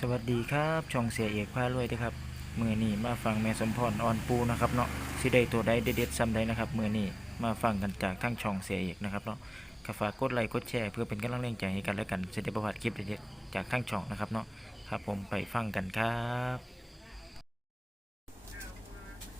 สวัสดีครับช่องเสียเอกพารวยเด้ครับมือนี้มาฟังแม่สมพรออนปูนะครับเนาะสิได้ตัวใดเด็ดๆซ้ำใดนะครับมือนี้มาฟังกันจากทั้งช่องเสียเอกนะครับเนาะกฝากกดไลค์กดแชร์เพื่อเป็นกำลังแรงใจให้กันและกันจะได้ประวัติคลิปเด็ดๆจากทั้งช่องนะครับเนาะครับผมไปฟังกันครับ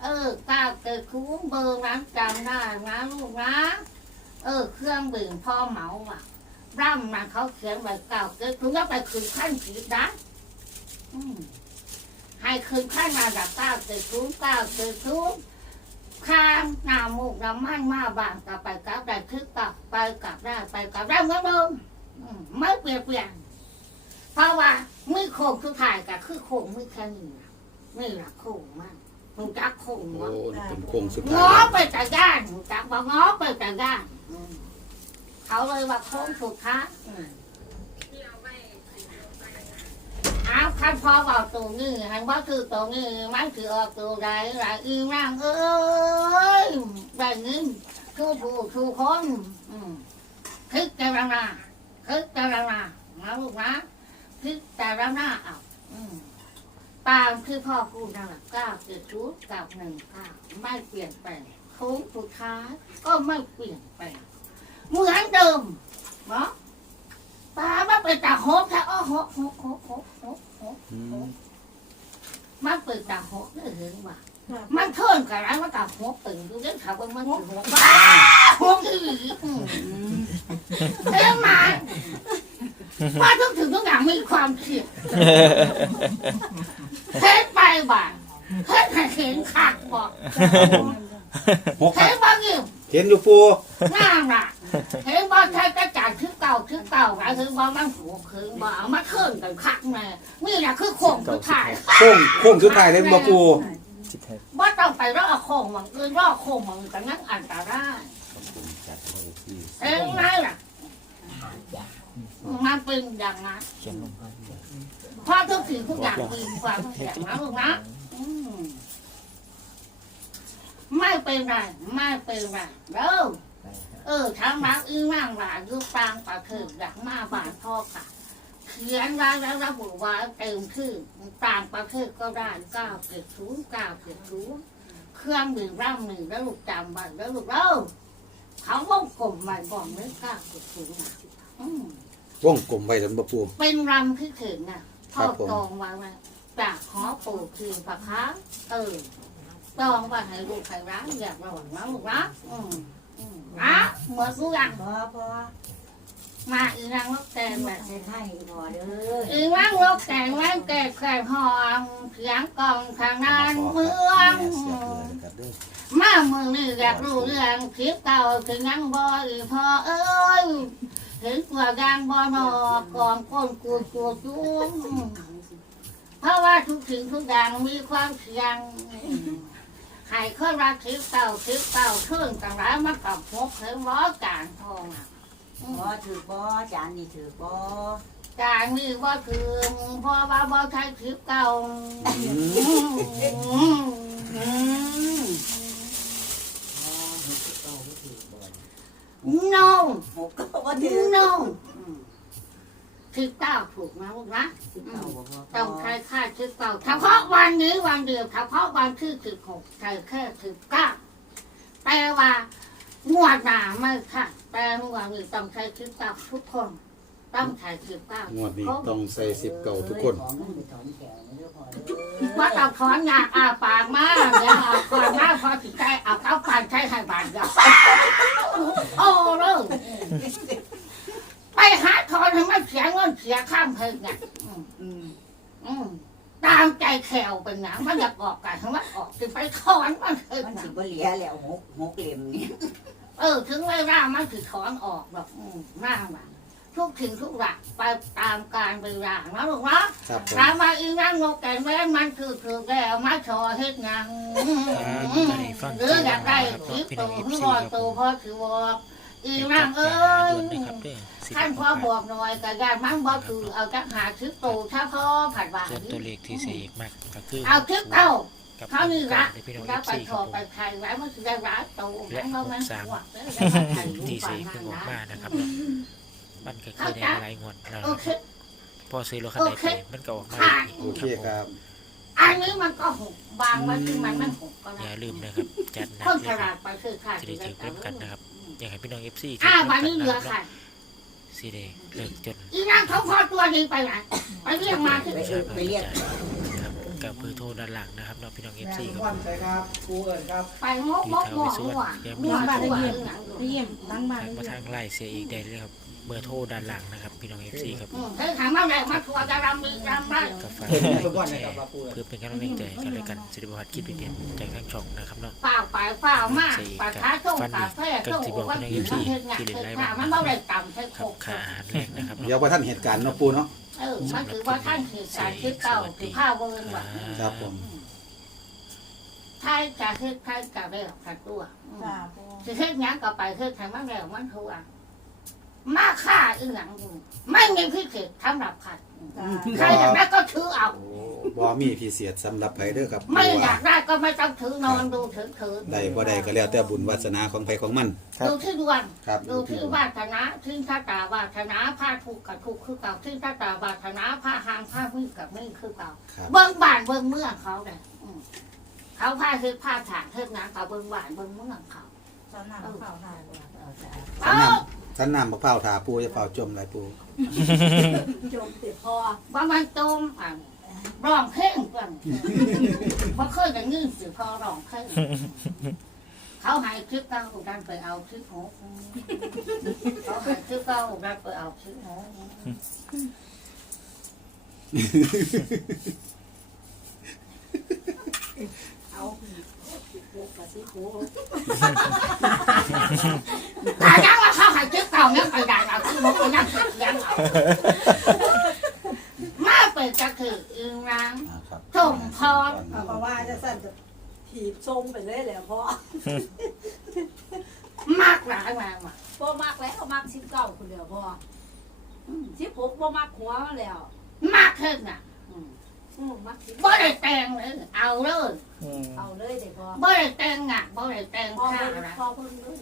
เออก้าเกิดคุ้มเบอร์ร้านจำได้นะลูกนะเออ เครื่องดื่มพ่อเหมาว่ะร่ำนะเขาเขียนไว้ก้าเกิดคุ้มแล้วไปคืนขั้นผิดนะ ให้คืนขั้นมาจากก้าวเกิดคุ้มก้าวเกิดคุ้มข้ามหนามูกน้ำมันมาบางกับไปกับได้คือกลับไปกับได้ไปกับได้เหมือนเดิมไม่เปลี่ยนเปลี่ยนเพราะว่ามือโค้งคือถ่ายกับคือโค้งมือแค่นี้ล่ะนี่แหละโค้งมากมึงจักโค้งโอ้วะเป็นโค้งสุดง้ท้อไปแต่ย่านจากบ่ง้อไปแต่ย่านเขาเลยว่าโค้งสุดท้าย อืมเอานพอบอกตัวนี้หันว่าคือตัวนี้มันคือออกตัวใดหลายอีร่างเอ้ยแบบนี้คือผู้ทุกคนอืมคิดแต่ละนาคิดแต่ละนานะลูกนะคิดแต่ละนาเอาอืมตามที่พ่อพูดนั่นแหละเก้าเจ็ดศูนย์กับหนึ่งเก้าไม่เปลี่ยนแปลงโค้งสุดท้ายก็ไม่เปลี่ยนแปลงเหมือนเดิมเนาะ ตาว่าเป็นตาหกแค่อ้อหกหกหกหกหกหกอืมมันเป็นตาหกได้เห็นว่ามันเทินกับอะไรว่าตาหกตึงดูเรื่องเขาว่ามันคือหกว้าหกอีหลีอืมเอ้ยหมาว่าทุกถึงทุกอย่างมีความเสี่ยงเฮ็ดไปบ่าเฮ็ดให้เห็นคักบ่หกคเห็รับนบ่ยิ่งเห็นอยู่ปูนั่งน่ะเห็นบ่ใช่กระจายคือเก่าคือเก่าหมายถึงบ่มันหัวคือบ่เอามาเคลื่อนกันคักแม่นี่แหละคือโค้งคือถ่ายโค้งโค้งสุดท้ายเลยบ่ปูบ่ต้องไปรอโค้งมันอื่นรอโค้งมันก็งั้นอันตรายเอ็งไงล่ะมันเป็นอย่างนั้นเขียนลงไปเพราะทุกสิ่งทุกอย่างมีความเสี่ยงนะลูกนะอืมไม่เป็นไรไม่เป็นไรเด้อเออทางรักอีว่างหลานยุปางประเถิดอยากมาบานพ่อค่ะ เขียนไว้แล้วระบุไว้เต็มชื่อต่างประเทศก็ได้เก้าเจ็ดศูนย์เก้าเจ็ดศูนย์เครื่องดื่มร่ำหนึ่งแล้วลูกจำไว้แล้วลูกเด้อเขาวงกลมไว้ก่อนเลยเก้าเจ็ดศูนย์นะอืมวงกลมไว้แล้วบ่ปู เป็นรำที่ถึงน่ะครัพ่อบผม ตองไว้ว่าจากหอปู่คือพระค้าเออตองว่าให้ลูกให้ร้านอยากระวังนะลูกนะอืม อืมอะเหมือนกูยังพอพอมาอีนางนกแกงแบบใส่ไข่พอเด้ออีนางนกแกงแม่งแกงแกงหองเสียงกองทางนานเมืองเสียบเลยนะครับเด้อมาเมืองนี่อยากรู้เรื่องคลิปเก่าถึงยังบ่อีพอเอ้ยเห็นตัวกลางบ่นอกกองก้นกูตัวจุ้มเพราะว่าทุกสิ่งทุกอย่างมีความเสี่ยง ใครเคยรักคลิปเก่าคลิปเก่าเครื่องต่างหลายมากับพกเห็นล้อจานทองอะพอถือบ่จานนี่ถือบ่จานนี่ว่าคือพราะว่าบ่ใช้คลิปเก่าอืมโนหกก็บ่ถือโนค ลิปเก่าถูกนะลูกนะต้องใช้ค่าคลิปเก่าเฉพาะวันนี้วันเดียวเฉพาะวันที่สิบหกใช้แค่สิบเก้าแต่ว่างวดหน้าไม่ค่ะ แต่งวดนี้ต้องใช้คลิปเก่าทุกคน ต้องใช้คลิปเก่างวดนี้ต้องใส่สิบเก่าทุกคนว่าต้องถอนงานอาปากมาเดี๋ยวเอาก่อนหน้าพอสิใจเอาเข้าปานใช้ให้บานเดียวโอ้เลยไปหาถอนให้มันเสียเงินเสียข้ามเพลงเนี่ยอืมอืมอืมตามใจแขวเป็นหนังมันอยากออกกันทั้งมันออกจะไปถอนมันเถอะมันนะสิบ่เหลียแล้วหกหกเหลี่ยมนี่เออ ถึงเวลามันคือถอนออกแบบอืมหน้ามันทุกถึงทุกอย่างไปตามการเวลานะลูกนะครับผมถามว่าอีนั่งนกแก่นแว้นมันคือถือแล้วมาชอเฮ็ดหยังหรืออยากได้คลิปตัวหรือรอยตัวพอถือบอก อีนั่งเอ้ยท่านพ่อบอกหน่อยกับญาติมันบอกคือเอาจักหาคลิปตัวถ้าพ่อผัดว่าส่วนตัวเลขที่เสียเอกมากก็คือเอาคลิปเก่ากับเขานี่ละในพี่น้องแล้วไปสี่ขครัอบผไปมไทยไว้มันจะได้ร้ายโตและแล้วมันสามหัวแล้วที่เสียเอกเป็นบอกมานะครับมันก็คือได้หลายงวดแล้วโอเคพอซื้อรถคันใดไปมันก็ออกมาอีกโอเคครับอันนี้มันก็หกบางวันที่มันไม่หกก็อได้ย่าลืมนะครับจัดหนักคนเลฉยคลารัดบไปซื้อข้าวจะได้ถือเพิ่มกันนะครับ อยากให้พี่น้อง FC ถือ้าวเพิ่วันมนี้เหลือกัค่ะนสิได้เลิกจนอีนางเขาพอตัวดีไปไหนไปเรียกมาที่ไปเออไปเรียกครับกับเบอร์โทรด้านหลังนะครับเนาะพี่น้องแม่ FC ทุกครับวันใช่ครับครูเอิญครับไปมกมกมกมั่วมั่วตัวอีหนังเยี่ยมตั้งมาทางมาทางไล่เสียอีกได้เลยครับเบอร์โทรด้านหลังนะครับ พี่น้อง FC ครับอืมเธอถามว่าอะไรมาทัวร์จะรำมีรำได้กับฝากเห็นไลค์ทุกกวันดเลแชยครับร์ครูเอิญเพื่อเป็นกำลังใจกันและกันสิริวัฒน์คิดเป็นเด่นจากทางช่องนะครับเนาะเปล่าไปเปล่ามากปากท้าส่งกาแฟส่งว่ากินเฮ็ดงานเฮ็ดข้าวมันไม่ได้ต่ำใช่คโครับกค่าอาหารแรงนะครับเดี๋ยวเนาะว่าท่านเหตุการณ์เนาะปูเนาะเออมันคือว่าท่านคือการคิดเก่าคือผ้าเวิร์นว่ะครับผมไทยจะเฮ็ดไทยจะได้ขัดตัวอืมจ้าปูสิเฮ็ดหยังก็ไปเฮ็ดให้มันแล้วมันทัว มาฆ่าอีหยังอยู่ไม่มีพิเศษสำหรับขัดจ้าใครอยากได้ก็ถือเอา โอ้บ่มีพิเศษสำหรับไผเด้อครับไม่ปูอยาว่ากได้ก็ไม่ต้องถือนอนดูถือถือได้บ่ได้ก็แล้วแต่บุญวาสนาของไผของมันดูที่ดวง ครับดูที่วาสนาที่ชะตาวาสนาผ้าถูกกับถูกคือเก่าที่ชะตาวาสนาผ้าหางผ้ามือกับมือคือเก่า ครับเบิ้งบ้านเบิ้งเมืองเขาเลยอืมเขาผ้าคือผ้าถางเทิดน้ำกับเบิ้งบ้านเบิ้งเมืองเขาตอนนั้นข่าวหายเอ้า สันน้ำมะพร้าวถาปูจะเฝ้าจมหลายปูจมติดพอว่ามันจมอะร้องเพลงกันเพราะเคยจะยื่นสื่อพอร้องเพลงเขาใหายคลิปเก้าดันไปเอาคลิปหกเขาใหายคลิปเก้าดันไปเอาคลิปหกเอาโอ้กะสิโอ้แต่ยังว่าเขาใหายคลิปเก้าเนี่ยไปได้เอาคลิปหกไปนั่งสักยังเอามาเปิดก็คืออึงรังอ่าครับส่งพรเพราะว่าจะสั่นจะถีบทรงไปเลยแหละพ่อมากหลายมากว่ะพ่อมักแล้วมักสิบเก้าคนเดียวพ่อสิบหกพ่มักหัวแล้วมากขึ้นน่ะอืมอืมมักสิบบ่ได้แต่งเลยเอาเลยเอาเลยเด็กพ่อบ่ได้แต่งอะบ่ได้แต่งพ่อข้าเพิ่งนะพ่อเพิ่งเลย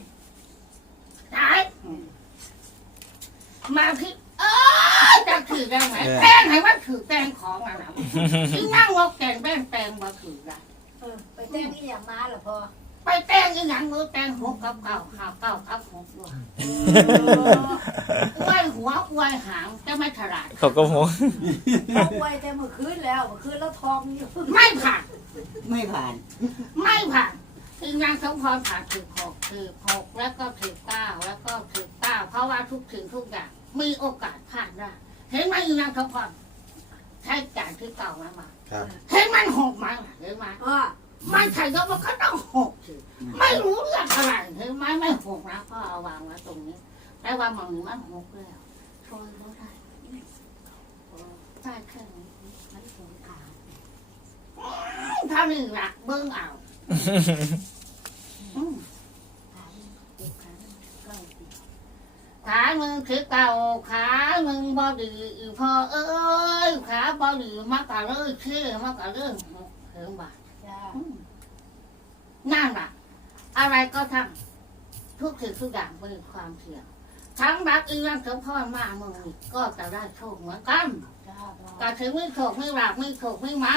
ตายมาพี่เออจะถือได้ไหมแต่งให้มันถือแต่งของอะนะที่นั่งวอกแต่งแต่งแต่งมาถือได้เออไปแต่งอีหยังมาล่ะพ่อไปแต่งอีหยังมือแต่งหกกับเก่าข่าวเก่ากับหกด้วยอวยหัวอวยหางจะไม่ฉลาดเขาก็โมเอาไว้แต่เมื่อคืนแล้วเมื่อคืนแล้วทองอยู่ไม่ผ่าน ไม่ผ่าน ไม่ผ่านคือนางสมพรผ่านถือหกถือหกแล้วก็ถือเก้าแล้วก็ถือเก้าเพราะว่าทุกถึงทุกอย่าง มีโอกาสผ่านได้เห็นไหมอีนางสมพรใช้จ่ายที่เก่ามามา ครับ เห็นมันหกมาเห็นไหมอ่ามันใช่ก็มันก็ต้องหกสิไม่รู้เรื่องอะไรเห็นไหมไม่หกนะพ่อเอาวางไว้ตรงนี้ แต่ว่ามันมันหกแล้วช่วยเขาได้ได้แค่นี้มันสงขาถ้าหนึ่งหลักเบิ้งเอา อืมขามึง คือเก่าขามึงบอดีพอเอ้ยขาบอดีมากกว่าเลยเชื่อมากกว่าเรื่องเหิงบาทจ้าอืมนั่นแหละอะไรก็ทำทุกสิ่งทุกอย่างมีความเสี่ยงทั้งรักอีรังสมพรมาเมืองก็จะได้โชคเหมือนกันก็ถือไม่โชคไม่หลับไม่โชคไม่มา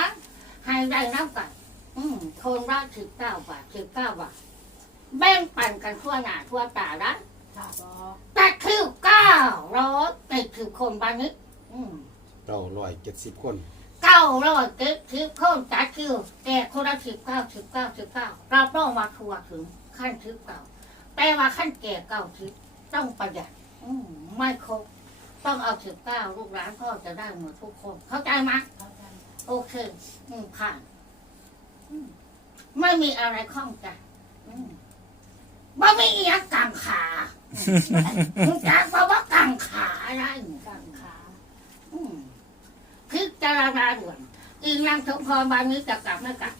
ให้ได้รับกันอืมคนละสิบเก้าบาทสิบเก้าบาทแบ่งปันกันทั่วหน้าทั่วตาละแต่คิว ร้อยติดคือคนบ้านนี้อืมเก้าร้อยเจ็ดสิบคนเก้าร้อยเจ็ดสิบคนจัดคิวแกคนละสิบเก้าสิบเก้าสิบเก้าเราต้องมาทัวร์ถึงขั้นสิบเก้าแต่ว่าขั้นแก่เก้าสิบต้องประหยัดอืมไม่ครบต้องเอาสิบเก้าลูกหลานพ่อจะได้เหมือนทุกคน เข้าใจไหมเข้าใจโอเค อืมผ่านอืมไม่มีอะไรข้องใจอืมไม่มีอีกกังขา คุณจักว่าว่ากังขาอะไรกังขาพิจารณาด่วนอีนางสมพรบานนี้จะกลับไม่กลับ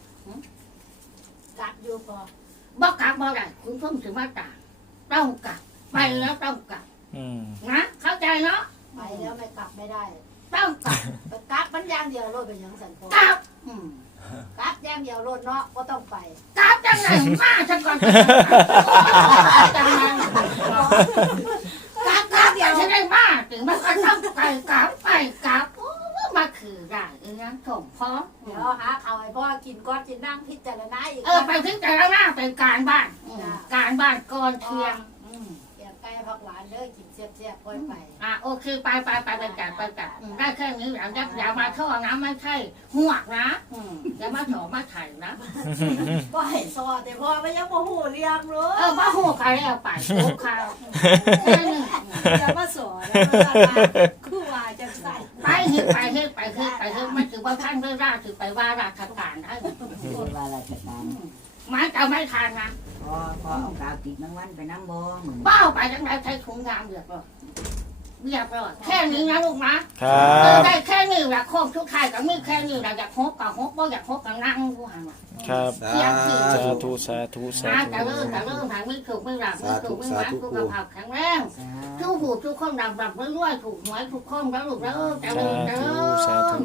กัดอยู่พอบ่กลับบ่ได้คุณเพิ่งถึงมาตางต้องกลับไปแล้วต้องกลับนะเข้าใจเนาะไปแล้วไม่กลับไม่ได้ ต้องกลับไปกลับมันอย่างเดียวรถเป็นยังสันพ่อกลับ กลับอย่างเดียวรถเนาะก็ต้องไปกลับจังไหนมาฉันก่อนจังไหนกลับกลับอย่างฉันได้มาถึงมันก็ต้องไปกลับไปกลับโอ้ได้อีนั้นส่งพร้อมเดี๋ยวหาข้าวให้พ่อกินก่อนจินั่งพิจารณาอีกเออไปถึงแต่ละหน้าเป็นการบ้านอืมการบ้านก่อนเที่ยงอืม เกี่ยวไก่ผักหวานเด้อ กินเสียบๆค่อยไป อะโอเคไปไปไปไปจัดไปจัดอืม ได้แค่นี้หลังจากอย่ามาท่อนะไม่ใช่หัวกนะอืมอย่ามาถอมาไถ่นะก็ให้ซอแต่พ่อไม่ยังบ่ฮู้เรื่องเลเออยว่าหัวใครแล้วไปโอ้ข่าวแค่นี้อย่ามาสอนนะว่าคือว่าจังซั่นไปเฮ็ดไปเฮ็ดไปเฮ็ดไปเฮ็ดมันถือว่าท่านไม่ราถือไปว่าราชการได้ถือว่าราชการไม้จะไม่ทานนะ พอพอเอากาวติดแมงวันไปน้ำบ่เหมือนเบ้าไปจังไรใช้ถุงยางเรียบร้อยเรียบร้อยแค่นี้นะลูกนะครัเออบ ได้แค่นี้แหละครบทุกทายกับมือแค่นี้แหละอยากฮบกับฮบบ่อยากฮบกับนั่งดูหันว่ะครับ สาสาธุ ธุ สาธุ สานะธุ แต่เริ่มแต่เริ่มหามือถูกมือหลับมือถูกมือหวานถูกกระเพราแข็งแรงสาทุกผู้ทุกคนดับดับรวยถูกหวยถูกคนแล้วลูกแล้วแต่เริ่มแต่เริ่ม